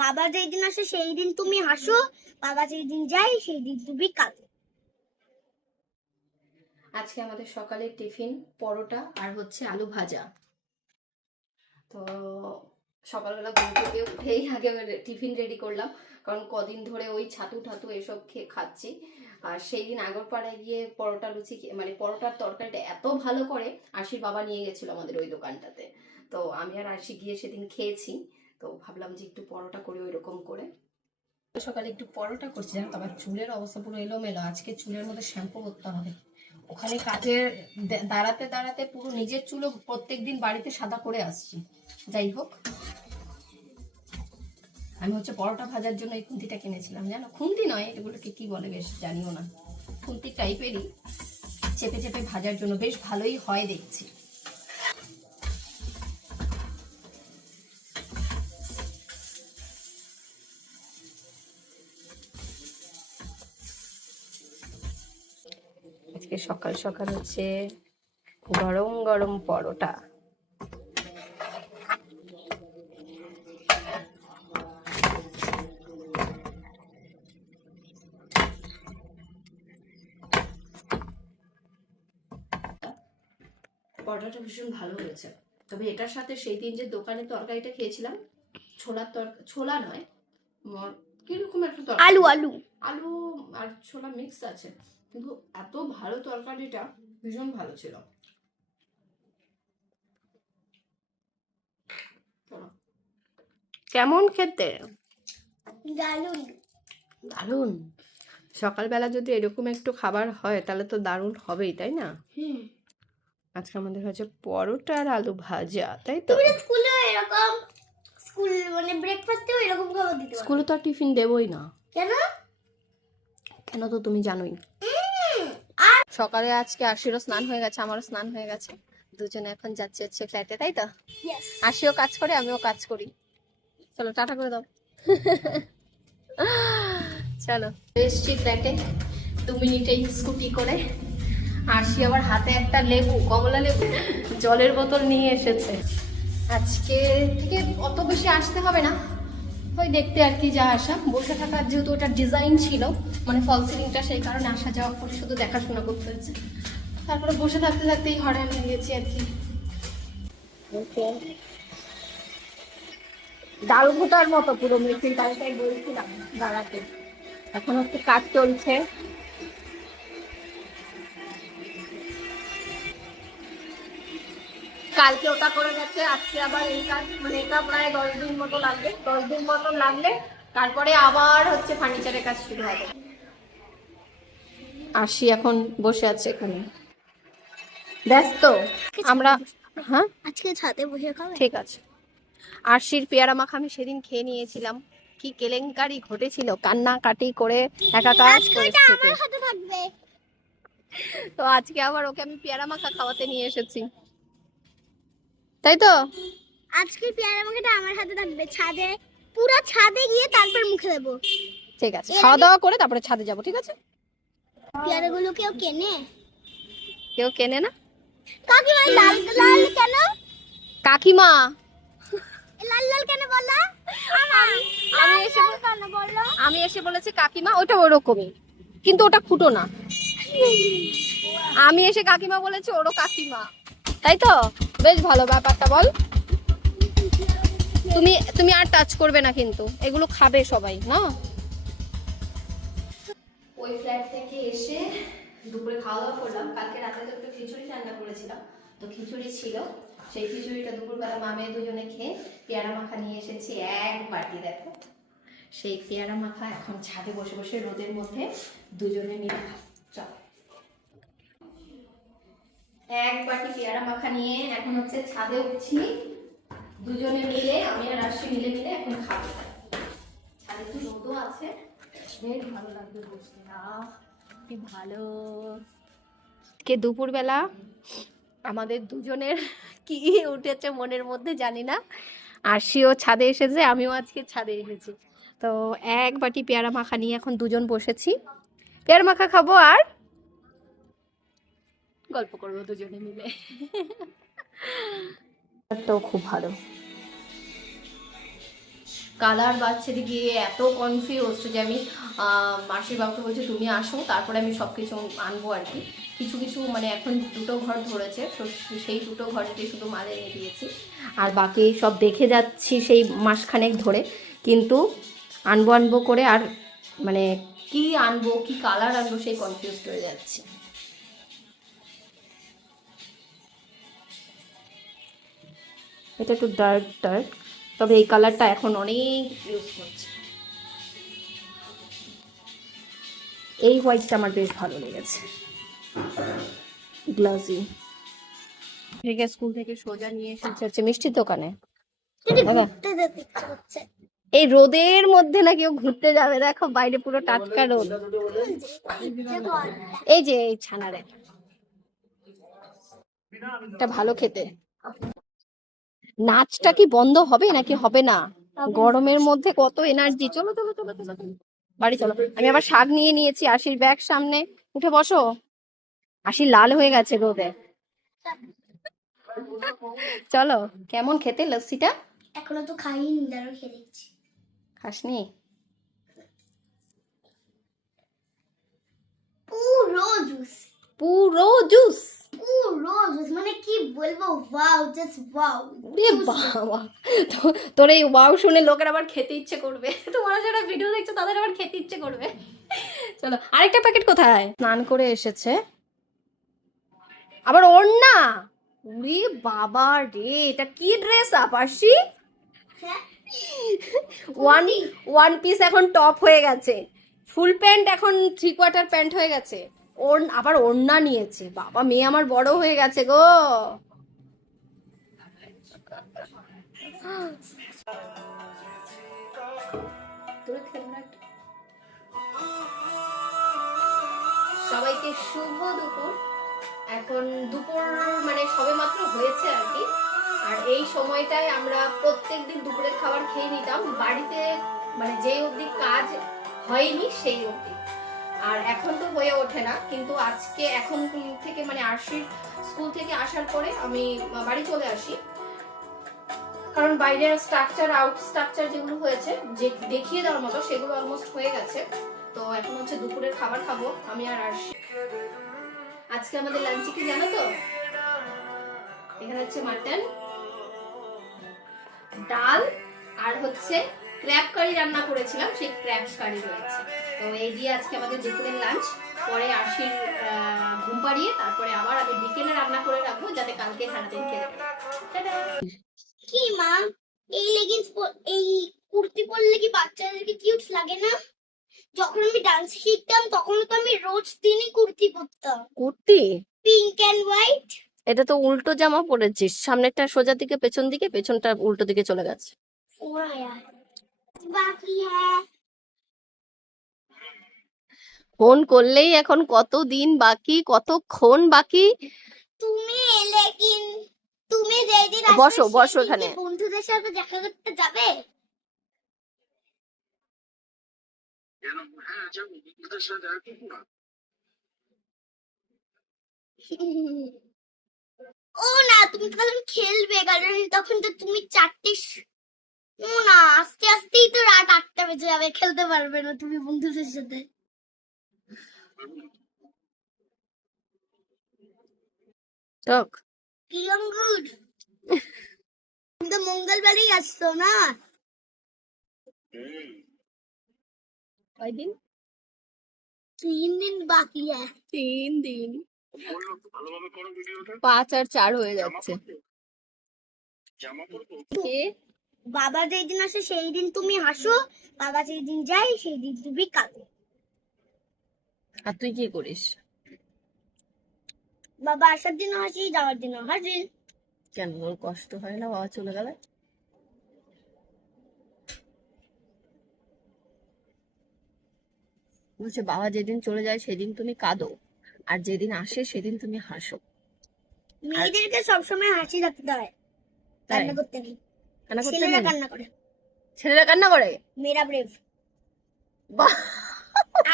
বাবা যেই দিন আসে সেই দিন তুমি হাসো, বাবা যেই দিন যায় সেই দিন তুমি কাঁদো। আজকে আমাদের সকালে টিফিন পরোটা আর হচ্ছে আলু ভাজা। তো সকালবেলা ঘুম থেকে উঠেই আগে টিফিন রেডি করলাম, কারণ কদিন ধরে ওই ছাতু ঠাতু এসব খেয়ে খাচ্ছি। আর সেই দিন আগরপাড়ায় গিয়ে পরোটা লুচি মানে পরোটার তরকারিটা এত ভালো করে, আশির বাবা নিয়ে গেছিল আমাদের ওই দোকানটাতে। তো আমি আর আশি গিয়ে সেদিন খেয়েছি। তো ভাবলাম যে একটু পরোটা করি ওই রকম করে। সকালে একটু পরোটা করছি, জানো তো আমার চুলের অবস্থা পুরো এলোমেলো। আজকে চুলের মধ্যে শ্যাম্পু করতে হবে। ওখানে কাজের দাঁড়াতে দাঁড়াতে পুরো নিজের চুলও প্রত্যেকদিন বাড়িতে সাদা করে আসছি। যাই হোক, আমি হচ্ছে পরোটা ভাজার জন্য এই খুন্তিটা কিনেছিলাম, জানো? খুন্তি নয়, এগুলোকে কি বলে বেশ জানিও না, খুন্তি টাইপেরই। চেপে চেপে ভাজার জন্য বেশ ভালোই হয় দেখছি। আজকে সকাল সকাল হচ্ছে গরম গরম পরোটা। পরোটাটা ভীষণ ভালো হয়েছে। তবে এটার সাথে সেই দিন যে দোকানে তরকারিটা খেয়েছিলাম, ছোলা নয়, কিরকম একটা তরকারি, আলু আলু আলু আর ছোলা মিক্স আছে, কিন্তু এত ভালো তরকারিটা, ভীষণ ভালো ছিল। কেমন খেতে? দারুন। দারুণ। সকালবেলা যদি এরকম একটু খাবার হয় তাহলে তো দারুণ হবেই, তাই না? আজকে আমাদের হচ্ছে পরোটা আর আলু ভাজা, তাই তো? তুমি স্কুলে এরকম স্কুল মানে ব্রেকফাস্টেও এরকম খাবার দিতে পারো? স্কুলে তো আর টিফিন দেবই না। কেন? কেন তো তুমি জানোই। সকালে আজকে আশিরও স্নান হয়ে গেছে, আমারও স্নান হয়ে গেছে, দুজনে এখন যাচ্ছে হচ্ছে ফ্ল্যাটে, তাই তো? আশিও কাজ করে, আমিও কাজ করি। চলো টাটা করে দাও। চলো, এসছি ফ্ল্যাটে 2 মিনিটেই স্কুটি করে। আশি আবার হাতে একটা লেবু, কমলা লেবু, জলের বোতল নিয়ে এসেছে। আজকে থেকে অত বেশি আসতে হবে না, ওই দেখতে আর কি যা আসা। বসে থাকার যেহেতু ওটা ডিজাইন ছিল, মানে ফল সিলিংটা, সেই কারণে আসা যাওয়া করে শুধু দেখাশোনা করতে হয়েছে। তারপরে বসে থাকতে থাকতেই হয়রান হয়ে গেছি আর কি। ডাল ভোটার মতো পুরো মেশিন, তাই বলছিলাম দাঁড়াতে। এখন হচ্ছে কাজ চলছে। কালকে ওটা করে গেছে, আজকে আবার এই কাজ, মানে এটা প্রায় 10 দিন মতো লাগবে। 10 দিন মতো লাগলে তারপরে আবার হচ্ছে ফার্নিচারের কাজ শুরু হবে। আশি এখন বসে আছে এখানে ব্যস্ত। আমরা, হ্যাঁ আজকে ছাদে বসে খাবে? ঠিক আছে। আরশির পেয়ারা মাখা আমি সেদিন খেয়ে নিয়েছিলাম, কি কেলেঙ্কারি ঘটেছিল, কান্নাকাটি করে একাকার পরিস্থিতি। আমার সাথে থাকবে। তো আজকে আবার ওকে আমি পেয়ারা মাখা খাওয়াতে নিয়ে এসেছি, তাই তো? আজকে পেয়ারা মাখাটা আমার হাতে থাকবে, ছাদে পুরো ছাদে গিয়ে তারপর মুখে দেবো। ঠিক আছে, খাওয়া দাওয়া করে তারপরে ছাদে যাবো, ঠিক আছে? পেয়ারাগুলো কেউ কেনে? কেউ কেনে না। কাকিমা লাল লাল কেন? কাকিমা, লাল লাল কেন বললা? আমি এসে বলেছি কাকিমা, ওটা ওরকমই, কিন্তু ওটা ফুটো না। আমি এসে কাকিমা বলেছি, ওরও কাকিমা, তাই তো? বেশ ভালো ব্যাপারটা, বল। তুমি তুমি আর টাচ করবে না কিন্তু, এগুলো খাবে সবাই না। ওই ফ্ল্যাট থেকে এসে দুপুরে খাওয়া দাওয়া করলাম। কালকে রাতে তো একটু খিচুড়ি রান্না করেছিলাম, তো খিচুড়ি ছিল, সেই খিচুড়িটা দুপুরবেলা মামে দুজনে খেয়ে পেয়ারা মাখা নিয়ে এসেছি 1 বাটি। দেখো সেই পেয়ারা মাখা এখন ছাদে বসে বসে রোদের মধ্যে দুজনে মিলে চল। 1 বাটি পেয়ারা মাখা নিয়ে এখন হচ্ছে ছাদে উঠছি, দুজনে মিলে, আমি আর আশি মিলে মিলে এখন খাবো। ছাদে তো রোদও আছে, বেশ ভালো লাগবে বসতে। কি ভালো। কে দুপুরবেলা আমাদের দুজনের কি উঠেছে মনের মধ্যে জানি না, আরশিও ছাদে এসেছে, আমিও আজকে ছাদে এসেছি। তো 1 বাটি পেয়ারা মাখা নিয়ে এখন দুজন বসেছি, পেয়ারা মাখা খাবো আর গল্প করবো দুজনে মিলে। তো খুব ভালো, কালার বাচ্চাতে গিয়ে এত কনফিউজ যে আমি মাসির বাবুকে বলছি তুমি আসো, তারপরে আমি সব কিছু আনবো আর কি। কিছু কিছু মানে এখন দুটো ঘর ধরেছে, তো সেই দুটো ঘরকে শুধু মাল এনে দিয়েছি, আর বাকি সব দেখে যাচ্ছি সেই মাসখানেক ধরে, কিন্তু আনবো আনবো করে আর মানে কি আনবো কি কালার আনবো সেই কনফিউজ হয়ে যাচ্ছে। এটা একটু ডার্ক ডার্ক, তবে এই কালারটা এখন অনেক ইউজ করছে। এই হোয়াইটটা আমার বেশ ভালো লেগেছে, গ্লাসি। থেকে স্কুল থেকে সোজা নিয়ে এসেছে হচ্ছে মিষ্টির দোকানে। দাদা, এই রোদের মধ্যে না কেউ ঘুরতে যাবে, দেখো বাইরে পুরো টাটকা রোদ। এই যে এই ছানারে এটা ভালো খেতে। নাচটা কি বন্ধ হবে নাকি হবে না? গরমের মধ্যে কত এনার্জি। চলো চলো চলো চলো বাড়ি চলো। আমি আবার শাক নিয়ে নিয়েছি, আশির ব্যাগ সামনে, উঠে বসো। আশি লাল হয়ে গেছে রোদে। চলো। কেমন খেতে লস্যিটা? এখনো তো খাইনি, দাঁড়াও খেয়ে দিচ্ছি। খাসনি? পুরো জুস, পুরো জুস। পুরো জুস, মানে কি বলবো, ওয়াও, জাস্ট ওয়াও। বাবা, তোর এই ওয়াও শুনে লোকের আবার খেতে ইচ্ছে করবে। তোমরা যারা ভিডিও দেখছো তাদের আবার খেতে ইচ্ছে করবে। চলো, আরেকটা প্যাকেট কোথায়? স্নান করে এসেছে, আবার ওড়না। উরে বাবা রে, এটা কি ড্রেস আপ আরশি? ওয়ান পিস এখন টপ হয়ে গেছে, ফুল প্যান্ট এখন 3/4 প্যান্ট হয়ে গেছে, ওর আবার ওড়না নিয়েছে। বাবা, মেয়ে আমার বড় হয়ে গেছে গো। সবাইকে শুভ দুপুর। এখন দুপুর মানে সবে মাত্র হয়েছে আর কি। আর এই সময়টায় আমরা প্রত্যেকদিন দুপুরের খাবার খেয়ে নিতাম বাড়িতে, মানে যেই অবধি কাজ হয়নি সেই অবধি। আর এখন তো হয়ে ওঠে না, কিন্তু আজকে এখন থেকে মানে আরশির স্কুল থেকে আসার পরে আমি বাড়ি চলে আসি, কারণ বাইরের স্ট্রাকচার আউট স্ট্রাকচার যেগুলো হয়েছে যে দেখিয়ে দেওয়ার মতো সেগুলো অলমোস্ট হয়ে গেছে। তো এখন হচ্ছে দুপুরের খাবার খাবো আমি আর আরশি। আজকে আমাদের লাঞ্চে কি জানো তো? এখানে হচ্ছে মাটন, ডাল, আর হচ্ছে ক্র্যাব কারি রান্না করেছিলাম, সেই ক্র্যাব কারি রয়েছে। তো এই দিয়ে আজকে আমাদের দুপুরের লাঞ্চ। পরে আরশির ঘুম পাড়িয়ে তারপরে আবার আমি বিকেলে রান্না করে রাখবো, যাতে কালকে সারাদিন খেতে পারি। কি মা, এই লেগিংস এই কুর্তি পরলে কি বাচ্চাদেরকে কিউট লাগে না? যখন আমি ডান্স শিখতাম তখন তো আমি রোজ দিনই কুর্তি পরতাম। কুর্তি? Pink and white. এটা তো উল্টো জামা পরেছিস, সামনেরটা সোজা দিকে, পেছন দিকে, পেছনটা উল্টো দিকে চলে গেছে। বাকি হ্যাঁ, ফোন করলেই এখন কত দিন বাকি, কতক্ষণ বাকি। তুমি এলে কি, তুমি যেদিন আসবে বসো বসো সেদিন এখানে। কি বন্ধুদের সাথে দেখা করতে যাবে? ও না, তুমি তো তখন খেলবে, কারণ তখন তো তুমি 4টে, ও না, আস্তে আস্তেই তো রাত 8টা বেজে যাবে, খেলতে পারবে না তুমি বন্ধুদের সাথে। টক কি গুড, তুমি তো মঙ্গলবারই আসছো না? কয়দিন? 3 দিন বাকি। 3 দিন। 5 আর 4 হয়ে যাচ্ছে। বাবা যেই দিন আসে সেই দিন তুমি হাসো, বাবা যেই দিন যায় সেই দিন তুমি কাঁদো। আর তুই কি করিস? বাবা আসার দিন হাসি, যাওয়ার দিন হাসি। কেন, ওর কষ্ট হয় না বাবা চলে গেলে? বলছে বাবা যেদিন চলে যায় সেদিন তুমি কাঁদো, আর যেদিন আসে সেদিন তুমি হাসো। মেয়েদেরকে সবসময় হাসি রাখতে হয়, কান্না করতে নেই। ছেলেরা কান্না করে। ছেলেরা কান্না করে? মেয়েরা ব্রেভ।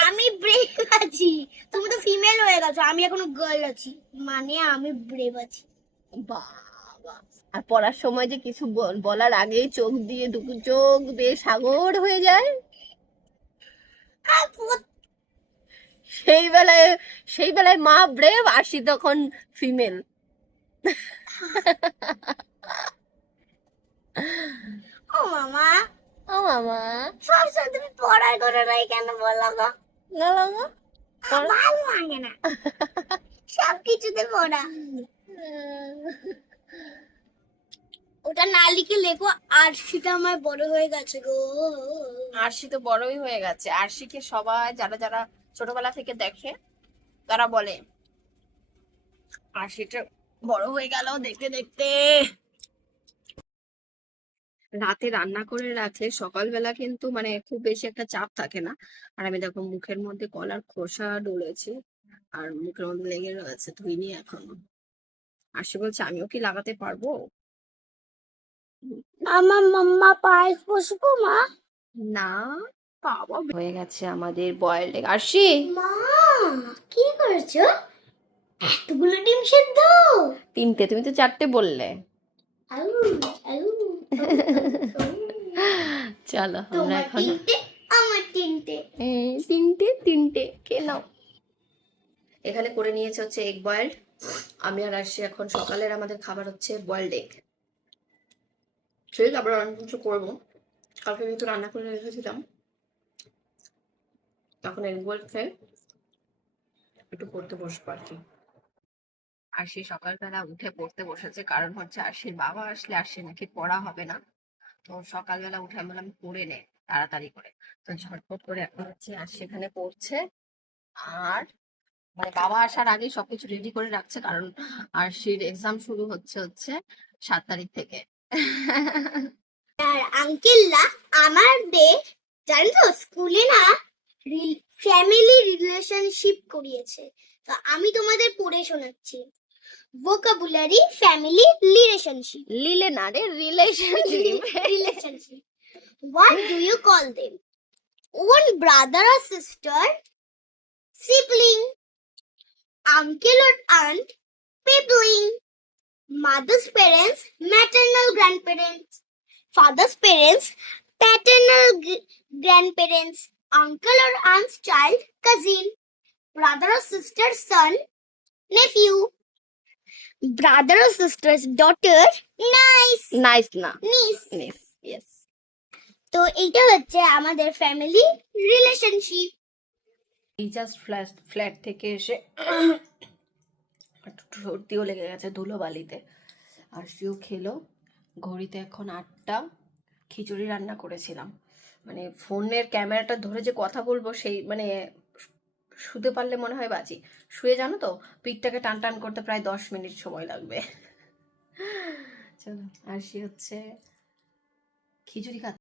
আমি ব্রেভ আছি, তুমি তো ফিমেল হয়ে গেছো, আমি এখনো গার্ল আছি, মানে আমি ব্রেভ আছি। বাবা, আর পড়ার সময় যে কিছু বলার আগেই দুটো চোখ দিয়ে সাগর হয়ে যায়। আর সেই বেলায় সেই বেলায় মা ব্রেভ, আরশি তখন ফিমেল। ও মামা, ও মামা, সবসময় তুমি পড়ার কথা নাই কেন বলো গো? না লাগা ভালো লাগে না সবকিছুতে পড়া। ওটা না লিখে লেখো আরশিটা আমার বড় হয়ে গেছে গো। আরশি তো বড়ই হয়ে গেছে। আরশিকে সবাই যারা যারা ছোটবেলা থেকে দেখে তারা বলে আরশিটা বড় হয়ে গেল দেখতে দেখতে। রাতে রান্না করে রাখলে সকালবেলা কিন্তু মানে খুব বেশি একটা চাপ থাকে না। আর আমি দেখো মুখের মধ্যে কলার খোসা ডলেছি আর মুখের মধ্যে লেগে রয়েছে, ধুইনি এখনো। আরশি বলছে আমিও কি লাগাতে পারবো? আমার মাম্মা পায়ে বসবো মা? না, বাবা হয়ে গেছে আমাদের বয়েলড এগ। আরশি, মা কি করছো? এতগুলো ডিম সেদ্ধ? 3টে, তুমি তো 4টে বললে। আউ আউ চলো আমরা তোমার এখন 3টে আমার 3টে। 3টে কে নাও। এখানে করে নিয়েছে হচ্ছে এগ বয়েলড। আমি আর আরশি এখন সকালের আমাদের খাবার হচ্ছে বয়েলড এগ। ঠিক, আবার অনেক কিছু করবো। কালকে যেহেতু রান্না করে রেখেছিলাম, তখন এগ বয়েলড খেয়ে একটু পড়তে বসবো আর কি। আরশি সকালবেলা উঠে পড়তে বসেছে, কারণ হচ্ছে আরশির বাবা আসলে আরশি নাকি পড়া হবে না। তো সকালবেলা উঠে আমি বললাম পড়ে নে তাড়াতাড়ি করে। তো ঝটপট করে এখন হচ্ছে আরশি এখানে পড়ছে। আর মানে বাবা আসার আগেই সবকিছু রেডি করে রাখছে, কারণ আরশির এক্সাম শুরু হচ্ছে 7 তারিখ থেকে। আর আঙ্কেলরা আমাদের জানেন তো স্কুলে না ফ্যামিলি রিলেশনশিপ করিয়েছে। তো আমি তোমাদের পড়ে শোনাচ্ছি। vocabulary family relationship. লিলে না রে, relationship. Relationship. What do you call them? One brother or sister, sibling, uncle or aunt, sibling, mother's parents, maternal grandparents, father's parents, paternal grandparents, uncle or aunt's child, cousin, brother or sister's son, nephew, brother or sister's daughter, nice না, niece. নিস, yes. তো এইটা হচ্ছে আমাদের family relationship. এই just flat থেকে এসে একটু সর্দিও লেগে গেছে ধুলোবালিতে। আরশিও খেলো। ঘড়িতে এখন 8টা। খিচুড়ি রান্না করেছিলাম, মানে ফোনের ক্যামেরাটা ধরে যে কথা বলবো সেই মানে শুতে পারলে মনে হয় বাঁচি। শুয়ে জানো তো পিঠটাকে টান টান করতে প্রায় 10 মিনিট সময় লাগবে। চলো, আরশি হচ্ছে খিচুড়ি খাচ্ছে।